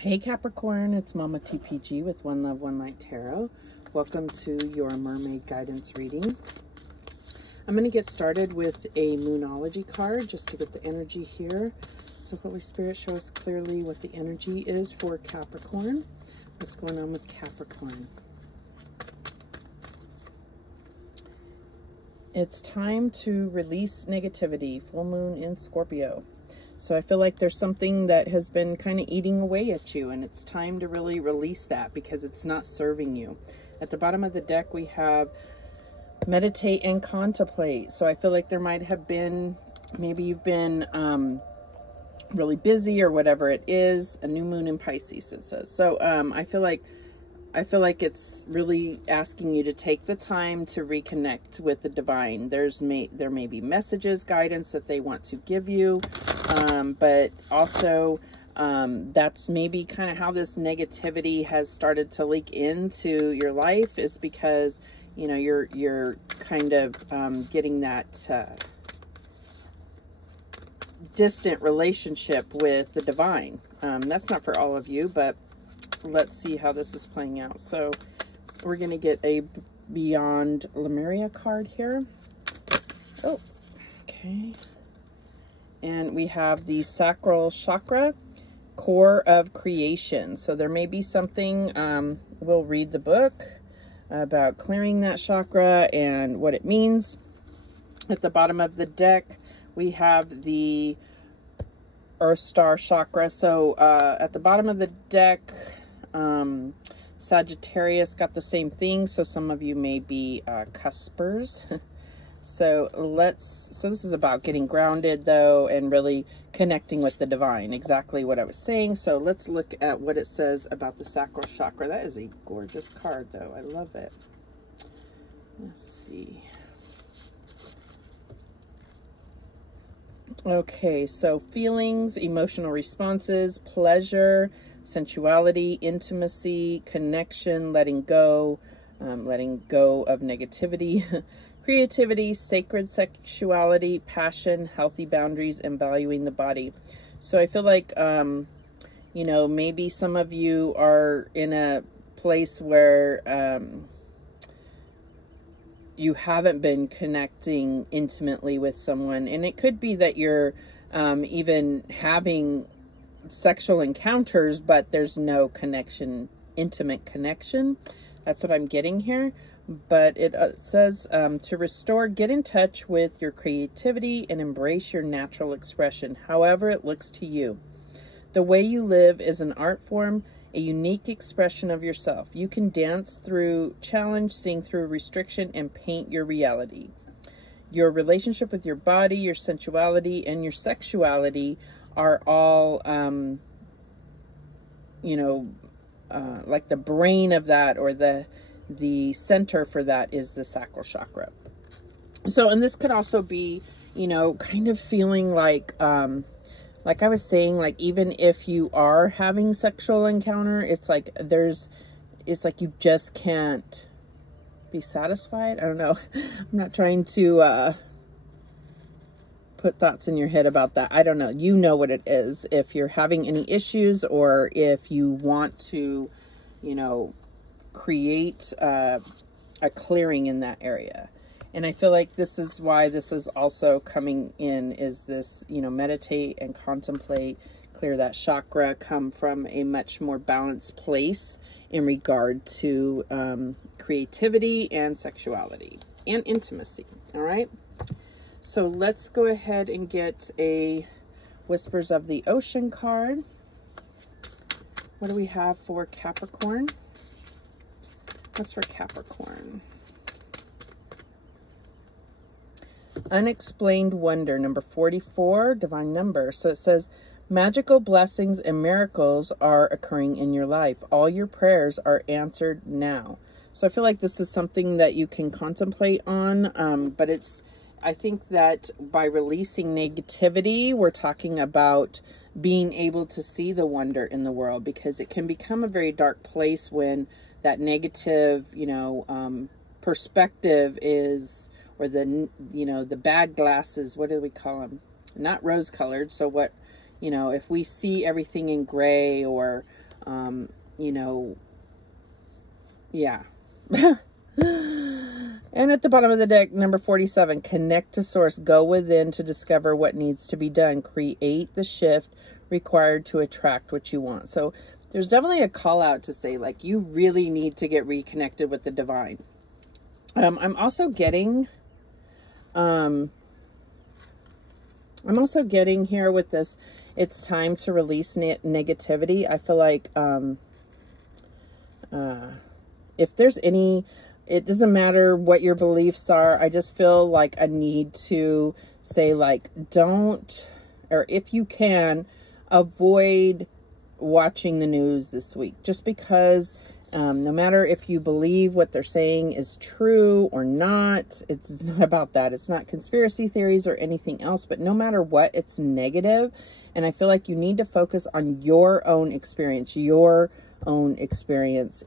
Hey Capricorn, it's Mama TPG with One Love, One Light Tarot. Welcome to your Mermaid guidance reading. I'm going to get started with a Moonology card just to get the energy here. So Holy Spirit, show us clearly what the energy is for Capricorn. What's going on with Capricorn? It's time to release negativity. Full moon in Scorpio. So I feel like there's something that has been kind of eating away at you, and it's time to really release that because it's not serving you. At the bottom of the deck, we have meditate and contemplate. So I feel like there might have been, maybe you've been really busy or whatever it is. A new moon in Pisces, it says. So I feel like it's really asking you to take the time to reconnect with the divine. There may be messages, guidance that they want to give you, but also that's maybe kind of how this negativity has started to leak into your life, is because you know you're kind of getting that distant relationship with the divine. That's not for all of you, but let's see how this is playing out. So we're going to get a Beyond Lumeria card here. Oh, okay. And we have the Sacral Chakra, core of creation. So there may be something, we'll read the book about clearing that chakra and what it means. At the bottom of the deck, we have the Earth Star Chakra. So at the bottom of the deck, Sagittarius got the same thing, so some of you may be cuspers. So this is about getting grounded though, and really connecting with the divine, exactly what I was saying. So let's look at what it says about the Sacral Chakra. That is a gorgeous card though. I love it. Let's see. Okay, so feelings, emotional responses, pleasure, sensuality, intimacy, connection, letting go of negativity, creativity, sacred sexuality, passion, healthy boundaries, and valuing the body. So I feel like, you know, maybe some of you are in a place where you haven't been connecting intimately with someone, and it could be that you're even having sexual encounters, but there's no connection, intimate connection. That's what I'm getting here. But it says to restore, get in touch with your creativity and embrace your natural expression, however it looks to you. The way you live is an art form, a unique expression of yourself. You can dance through challenge, sing through restriction, and paint your reality. Your relationship with your body, your sensuality, and your sexuality are all, you know, like the brain of that, or the center for that is the Sacral Chakra. So, and this could also be, you know, kind of feeling like I was saying, like even if you are having sexual encounter, it's like it's like you just can't be satisfied. I don't know. I'm not trying to put thoughts in your head about that. I don't know. You know what it is. If you're having any issues, or if you want to, you know, create a clearing in that area. And I feel like this is why this is also coming in, is this, you know, meditate and contemplate, clear that chakra, come from a much more balanced place in regard to creativity and sexuality and intimacy. All right. So let's go ahead and get a Whispers of the Ocean card. What do we have for Capricorn? What's for Capricorn? Unexplained Wonder, number 44, divine number. So it says, magical blessings and miracles are occurring in your life. All your prayers are answered now. So I feel like this is something that you can contemplate on, but I think that by releasing negativity, we're talking about being able to see the wonder in the world, because it can become a very dark place when that negative, you know, perspective is, or the, you know, the bad glasses, what do we call them? Not rose colored. So what, you know, if we see everything in gray, or You know, yeah. And at the bottom of the deck, number 47, connect to source, go within to discover what needs to be done. Create the shift required to attract what you want. So there's definitely a call out to say, like, you really need to get reconnected with the divine. I'm also getting here with this, it's time to release negativity. I feel like if there's any, it doesn't matter what your beliefs are. I just feel like a need to say, like, don't, or if you can, avoid watching the news this week. Just because no matter if you believe what they're saying is true or not, it's not about that. It's not conspiracy theories or anything else, but no matter what, it's negative. And I feel like you need to focus on your own experience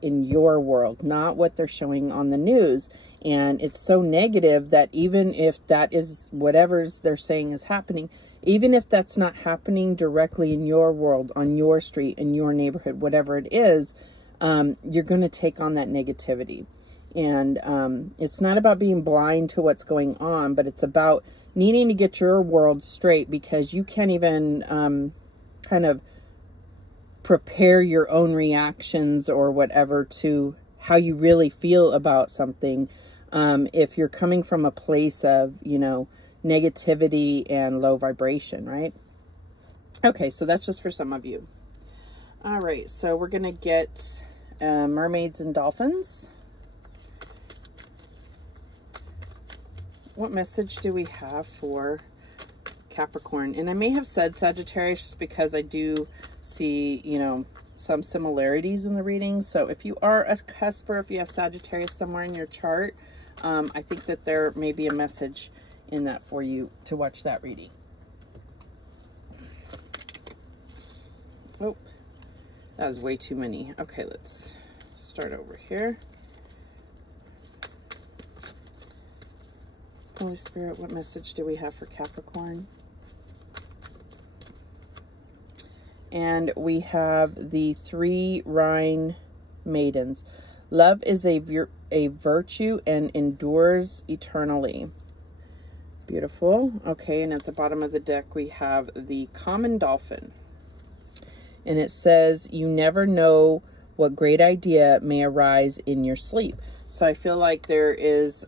in your world, not what they're showing on the news. And it's so negative that even if that is whatever they're saying is happening, even if that's not happening directly in your world, on your street, in your neighborhood, whatever it is, you're going to take on that negativity. And it's not about being blind to what's going on, but it's about needing to get your world straight, because you can't even kind of prepare your own reactions or whatever to how you really feel about something if you're coming from a place of, you know, negativity and low vibration, right? Okay, so that's just for some of you. All right, so we're going to get mermaids and dolphins. What message do we have for Capricorn? And I may have said Sagittarius just because I do see, you know, some similarities in the readings. So if you are a cusper, if you have Sagittarius somewhere in your chart, I think that there may be a message in that for you to watch that reading. Oh, that was way too many. Okay, let's start over here. Holy Spirit, what message do we have for Capricorn? And we have the 3 Rhine maidens. Love is a virtue and endures eternally. Beautiful. Okay, and at the bottom of the deck, we have the common dolphin. And it says, you never know what great idea may arise in your sleep. So I feel like there is,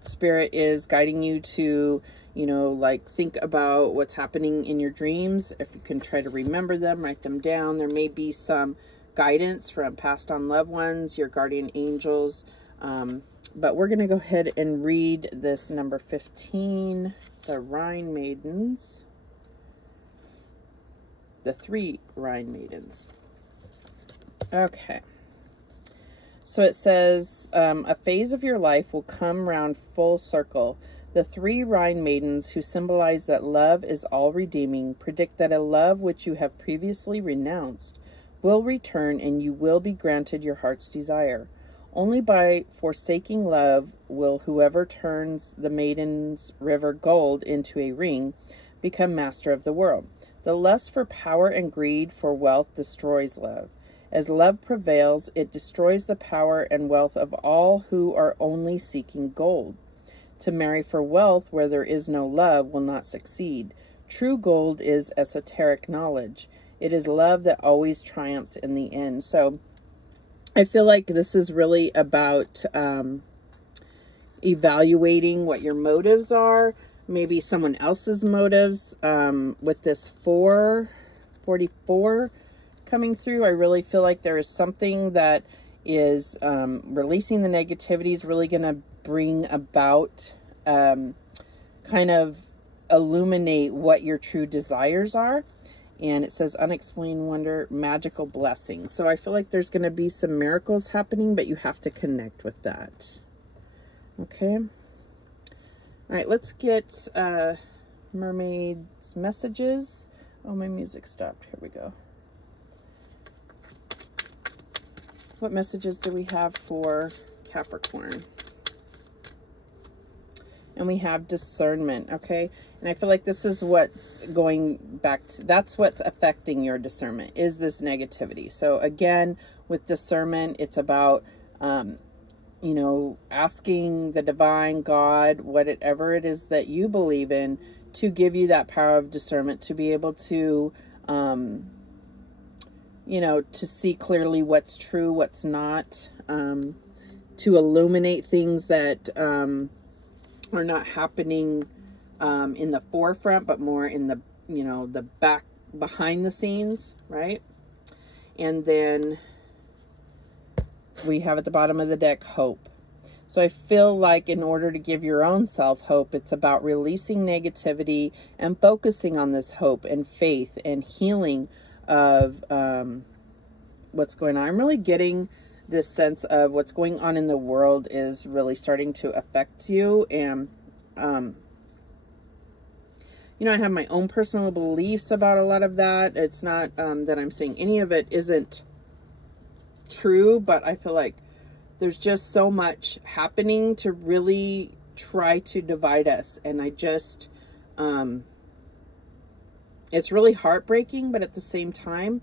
Spirit is guiding you to, you know, like, think about what's happening in your dreams. If you can try to remember them, write them down. There may be some guidance from passed on loved ones, your guardian angels. But we're going to go ahead and read this number 15, the Rhine maidens. The 3 Rhine maidens. Okay. So it says, a phase of your life will come round full circle. The 3 Rhine maidens, who symbolize that love is all redeeming, predict that a love which you have previously renounced will return, and you will be granted your heart's desire. Only by forsaking love will whoever turns the maiden's river gold into a ring become master of the world. The lust for power and greed for wealth destroys love. As love prevails, it destroys the power and wealth of all who are only seeking gold. To marry for wealth where there is no love will not succeed. True gold is esoteric knowledge. It is love that always triumphs in the end. So I feel like this is really about evaluating what your motives are, maybe someone else's motives. With this 444 coming through, I really feel like there is something that is releasing the negativity is really going to bring about, kind of illuminate what your true desires are. And it says unexplained wonder, magical blessings. So I feel like there's going to be some miracles happening, but you have to connect with that. Okay. All right, let's get Mermaid's messages. Oh, my music stopped. Here we go. What messages do we have for Capricorn? And we have discernment, okay? And I feel like this is what's going back to, that's what's affecting your discernment, is this negativity. So again, with discernment, it's about, you know, asking the divine God, whatever it is that you believe in, to give you that power of discernment, to be able to, you know, to see clearly what's true, what's not, to illuminate things that are not happening in the forefront, but more in the, you know, the back, behind the scenes, right? And then we have at the bottom of the deck, hope. So I feel like in order to give your own self hope, it's about releasing negativity and focusing on this hope and faith and healing of what's going on. I'm really getting this sense of what's going on in the world is really starting to affect you. And, you know, I have my own personal beliefs about a lot of that. It's not that I'm saying any of it isn't true, but I feel like there's just so much happening to really try to divide us. And I just, it's really heartbreaking, but at the same time,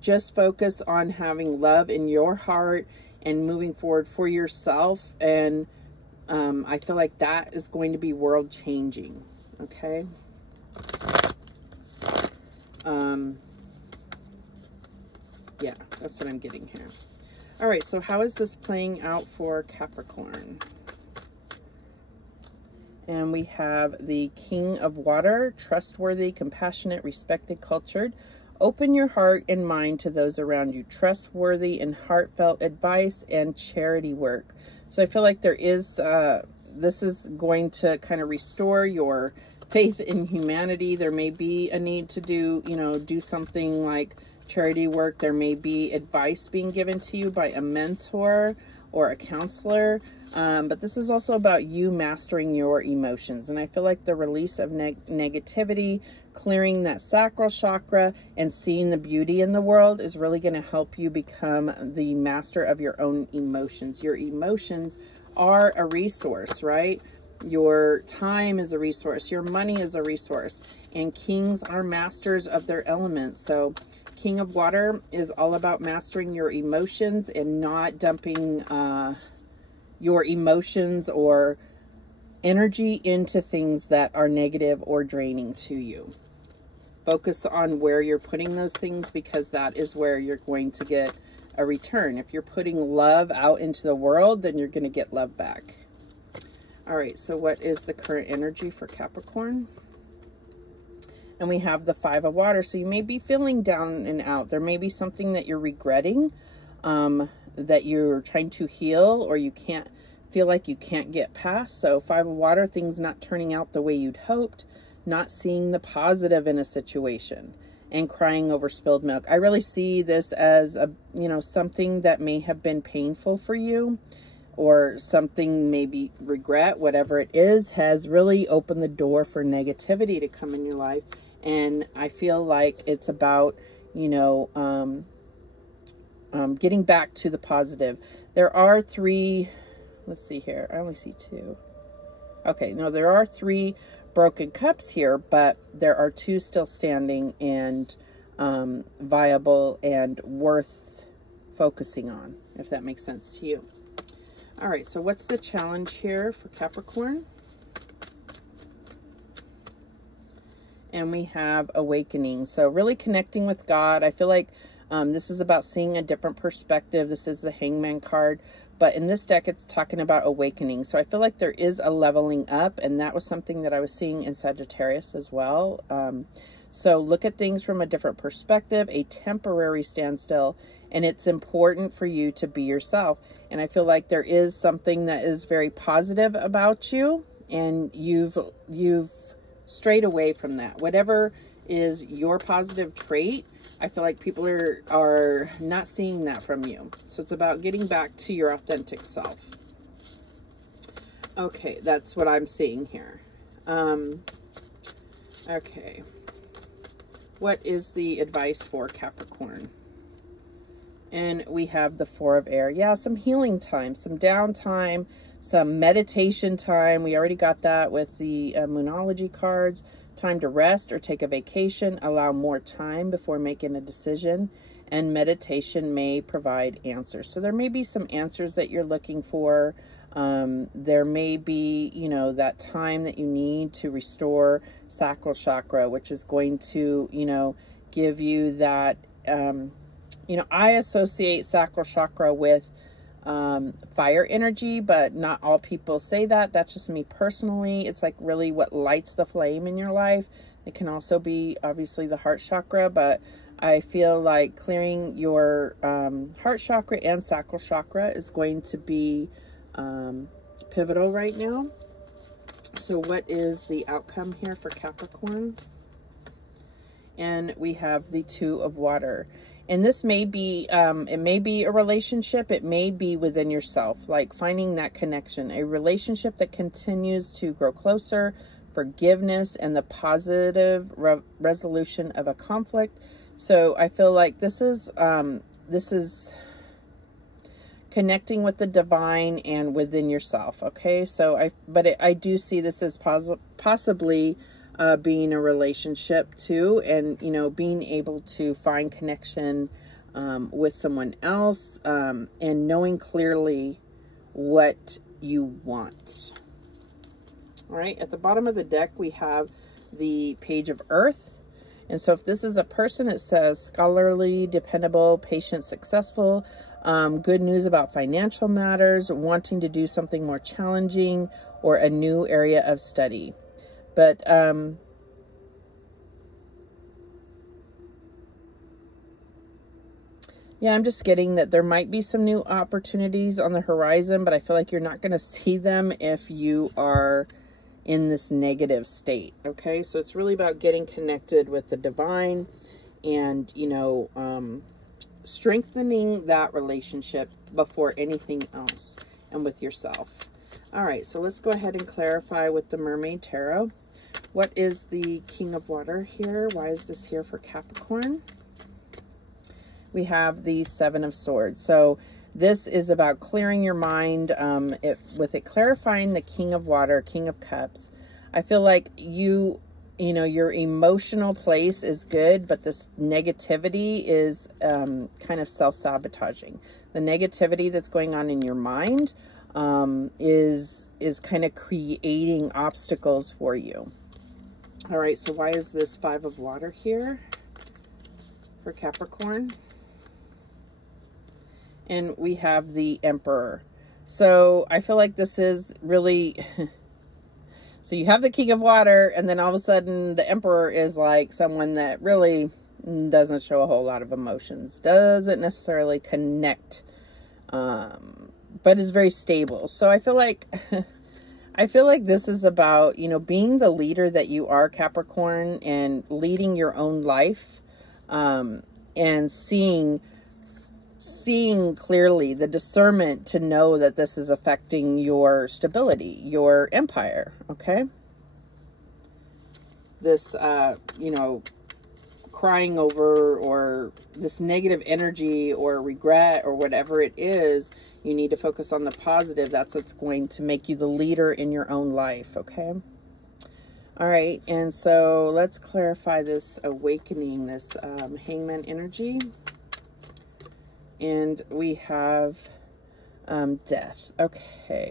just focus on having love in your heart and moving forward for yourself. And I feel like that is going to be world changing. Okay. Yeah, that's what I'm getting here. All right, so how is this playing out for Capricorn? And we have the King of Water, trustworthy, compassionate, respected, cultured. Open your heart and mind to those around you. Trustworthy and heartfelt advice and charity work. So I feel like there is, this is going to kind of restore your faith in humanity. There may be a need to do, you know, do something like charity work. There may be advice being given to you by a mentor or a counselor. But this is also about you mastering your emotions. And I feel like the release of negativity, clearing that sacral chakra, and seeing the beauty in the world is really going to help you become the master of your own emotions. Your emotions are a resource, right? Your time is a resource. Your money is a resource. And kings are masters of their elements. So King of Water is all about mastering your emotions and not dumping your emotions or energy into things that are negative or draining to you. Focus on where you're putting those things, because that is where you're going to get a return. If you're putting love out into the world, then you're going to get love back. All right, so what is the current energy for Capricorn? And we have the Five of Water. So you may be feeling down and out. There may be something that you're regretting, that you're trying to heal, or you can't feel like you can't get past. So Five of Water, things not turning out the way you'd hoped, not seeing the positive in a situation, and crying over spilled milk. I really see this as a, you know, something that may have been painful for you, or something, maybe regret, whatever it is, has really opened the door for negativity to come in your life. And I feel like it's about, you know, getting back to the positive. There are three, let's see here. I only see two. Okay, no, there are three broken cups here, but there are two still standing and viable and worth focusing on, if that makes sense to you. All right, so what's the challenge here for Capricorn? And we have awakening. So really connecting with God. I feel like this is about seeing a different perspective. This is the Hangman card. But in this deck, it's talking about awakening. So I feel like there is a leveling up. And that was something that I was seeing in Sagittarius as well. So look at things from a different perspective, a temporary standstill. And it's important for you to be yourself. And I feel like there is something that is very positive about you. And you've strayed away from that. Whatever is your positive trait, I feel like people are not seeing that from you. So it's about getting back to your authentic self. Okay, that's what I'm seeing here. Okay. What is the advice for Capricorn? And we have the Four of Air. Yeah, some healing time, some downtime, some meditation time. We already got that with the Moonology cards. Time to rest or take a vacation. Allow more time before making a decision. And meditation may provide answers. So there may be some answers that you're looking for. There may be, you know, that time that you need to restore Sacral Chakra, which is going to, you know, give you that... you know, I associate Sacral Chakra with fire energy, but not all people say that. That's just me personally. It's like really what lights the flame in your life. It can also be obviously the heart chakra, but I feel like clearing your heart chakra and Sacral Chakra is going to be pivotal right now. So what is the outcome here for Capricorn? And we have the Two of Water. And this may be, it may be a relationship. It may be within yourself, like finding that connection, a relationship that continues to grow closer, forgiveness, and the positive resolution of a conflict. So I feel like this is connecting with the divine and within yourself. Okay. So I do see this as possibly being a relationship too, and you know, being able to find connection with someone else, and knowing clearly what you want. All right, at the bottom of the deck we have the Page of Earth, and so if this is a person, it says scholarly, dependable, patient, successful, good news about financial matters, wanting to do something more challenging or a new area of study. But, yeah, I'm just getting that there might be some new opportunities on the horizon, but I feel like you're not going to see them if you are in this negative state. Okay. So it's really about getting connected with the divine and, you know, strengthening that relationship before anything else and with yourself. All right. So let's go ahead and clarify with the Mermaid Tarot. What is the King of Water here? Why is this here for Capricorn? We have the Seven of Swords. So this is about clearing your mind. With it clarifying the King of Water, King of Cups. I feel like you know, your emotional place is good, but this negativity is kind of self-sabotaging. The negativity that's going on in your mind is kind of creating obstacles for you. All right, so why is this Five of Water here for Capricorn? And we have the Emperor. So I feel like this is really... So you have the King of Water, and then all of a sudden the Emperor is like someone that really doesn't show a whole lot of emotions. Doesn't necessarily connect, but is very stable. So I feel like... I feel like this is about, you know, being the leader that you are, Capricorn, and leading your own life, and seeing clearly, the discernment to know that this is affecting your stability, your empire, okay? This, you know, crying over, or this negative energy or regret or whatever it is, you need to focus on the positive. That's what's going to make you the leader in your own life, okay? All right, and so let's clarify this awakening, this hangman energy. And we have death. Okay.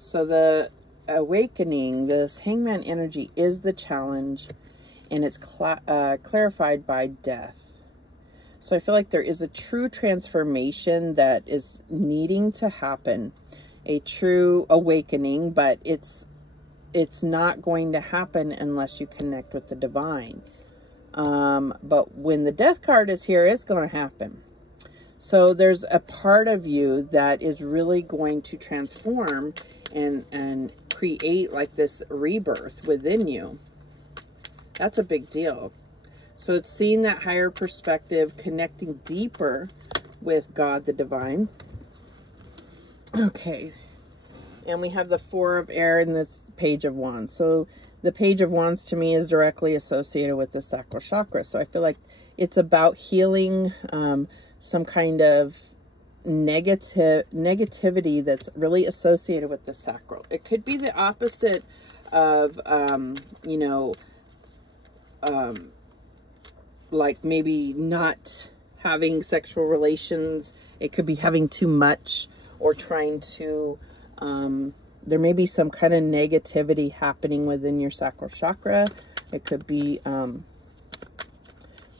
So the awakening, this hangman energy, is the challenge, and it's clarified by death. So I feel like there is a true transformation that is needing to happen, a true awakening, but it's not going to happen unless you connect with the divine. But when the death card is here, it's going to happen. So there's a part of you that is really going to transform and create like this rebirth within you. That's a big deal. So it's seeing that higher perspective, connecting deeper with God, the divine. Okay. And we have the Four of Air and this Page of Wands. So the Page of Wands to me is directly associated with the sacral chakra. So I feel like it's about healing some kind of negativity that's really associated with the sacral. It could be the opposite of, you know, like maybe not having sexual relations. It could be having too much, or trying to, there may be some kind of negativity happening within your sacral chakra. It could be, you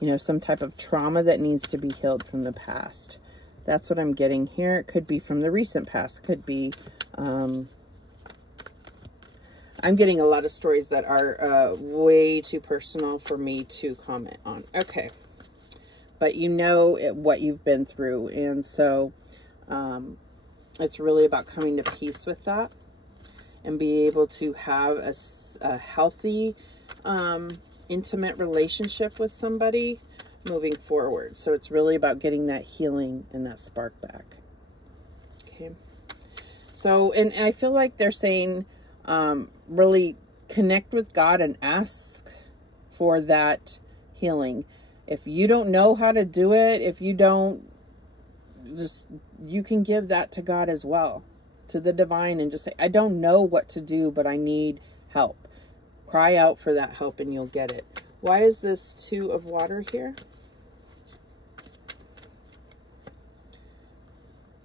know, some type of trauma that needs to be healed from the past. That's what I'm getting here. It could be from the recent past. It could be, I'm getting a lot of stories that are way too personal for me to comment on. Okay. But you know what you've been through. And so it's really about coming to peace with that and be able to have a healthy, intimate relationship with somebody moving forward. So it's really about getting that healing and that spark back. Okay. So, and I feel like they're saying, really connect with God and ask for that healing. If you don't know how to do it, if you don't, just, you can give that to God as well, to the divine, and just say, I don't know what to do, but I need help. Cry out for that help and you'll get it. Why is this 2 of water here?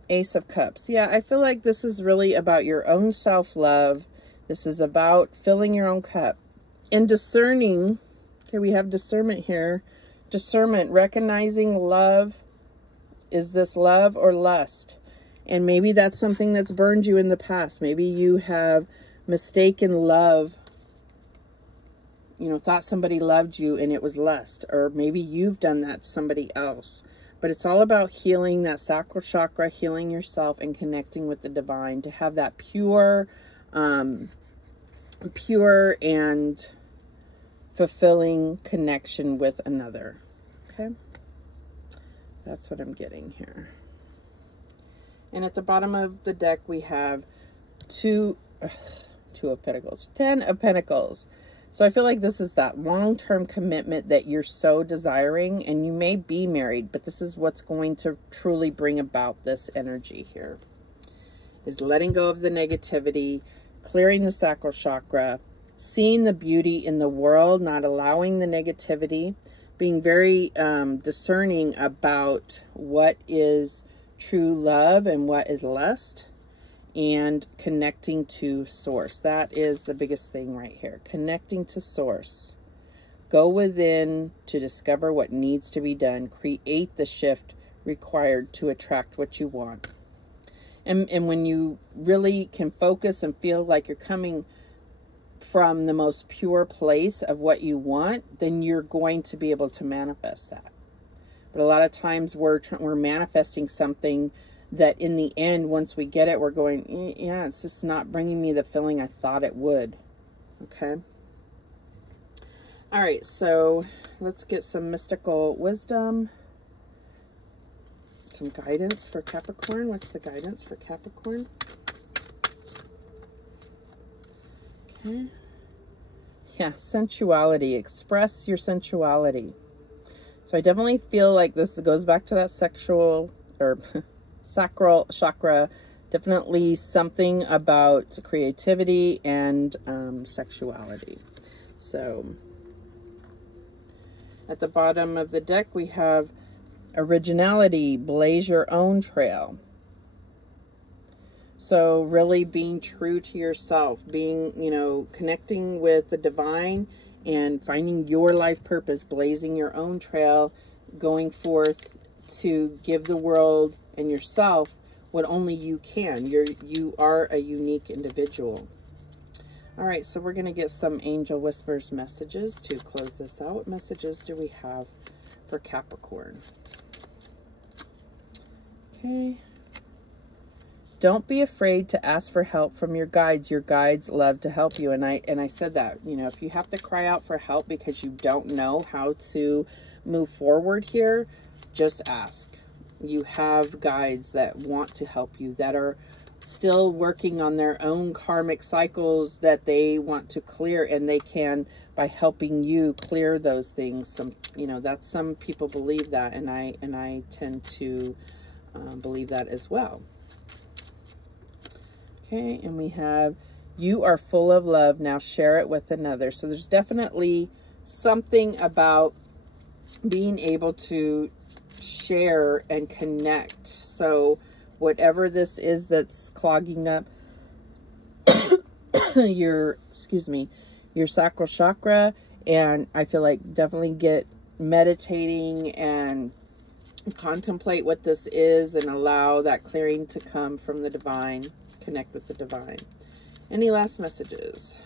Ace of Cups. Yeah, I feel like this is really about your own self-love. This is about filling your own cup and discerning. Okay, we have discernment here. Discernment, recognizing love. Is this love or lust? And maybe that's something that's burned you in the past. Maybe you have mistaken love, you know, thought somebody loved you and it was lust. Or maybe you've done that to somebody else. But it's all about healing that sacral chakra, healing yourself and connecting with the divine to have that pure and fulfilling connection with another. Okay. That's what I'm getting here. And at the bottom of the deck, we have 2 of Pentacles, 10 of Pentacles. So I feel like this is that long-term commitment that you're so desiring, and you may be married, but this is what's going to truly bring about this energy here, is letting go of the negativity, clearing the sacral chakra, seeing the beauty in the world, not allowing the negativity, being very discerning about what is true love and what is lust, and connecting to source. That is the biggest thing right here. Connecting to source. Go within to discover what needs to be done. Create the shift required to attract what you want. And when you really can focus and feel like you're coming from the most pure place of what you want, then you're going to be able to manifest that. But a lot of times we're manifesting something that in the end, once we get it, we're going, yeah, it's just not bringing me the feeling I thought it would. Okay. All right. So let's get some mystical wisdom. Some guidance for Capricorn. What's the guidance for Capricorn? Okay. Yeah. Sensuality. Express your sensuality. So I definitely feel like this goes back to that sexual or sacral chakra. Definitely something about creativity and sexuality. So at the bottom of the deck, we have originality, blaze your own trail. So really being true to yourself, being, you know, connecting with the divine and finding your life purpose, blazing your own trail, going forth to give the world and yourself what only you can. You are a unique individual. All right, so we're going to get some angel whispers messages to close this out. What messages do we have for Capricorn? Okay. Don't be afraid to ask for help from your guides. Your guides love to help you. And I said that, you know, if you have to cry out for help because you don't know how to move forward here, just ask. You have guides that want to help you, that are still working on their own karmic cycles that they want to clear, and they can, by helping you clear those things. Some, you know, that's, some people believe that, and I tend to believe that as well. Okay, and we have, you are full of love, now share it with another. So there's definitely something about being able to share and connect. So whatever this is that's clogging up your, excuse me, your sacral chakra, and I feel like definitely get meditating and contemplate what this is, and allow that clearing to come from the divine. Connect with the divine. Any last messages?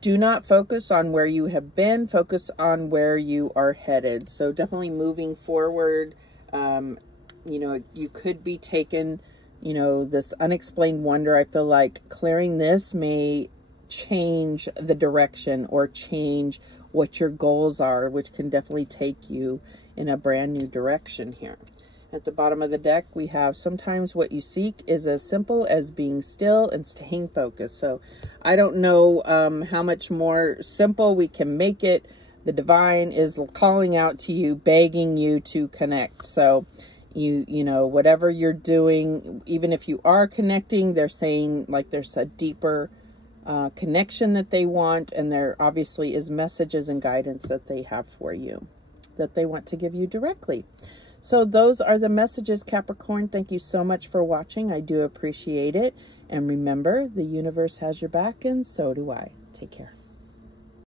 Do not focus on where you have been. Focus on where you are headed. So definitely moving forward. You know, you could be taken, you know, this unexplained wonder. I feel like clearing this may change the direction or change what your goals are, which can definitely take you in a brand new direction here. At the bottom of the deck, we have, sometimes what you seek is as simple as being still and staying focused. So I don't know how much more simple we can make it. The divine is calling out to you, begging you to connect. So you know, whatever you're doing, even if you are connecting, they're saying like there's a deeper connection that they want, and there obviously is messages and guidance that they have for you, that they want to give you directly. So those are the messages, Capricorn. Thank you so much for watching. I do appreciate it. And remember, the universe has your back, and so do I. Take care.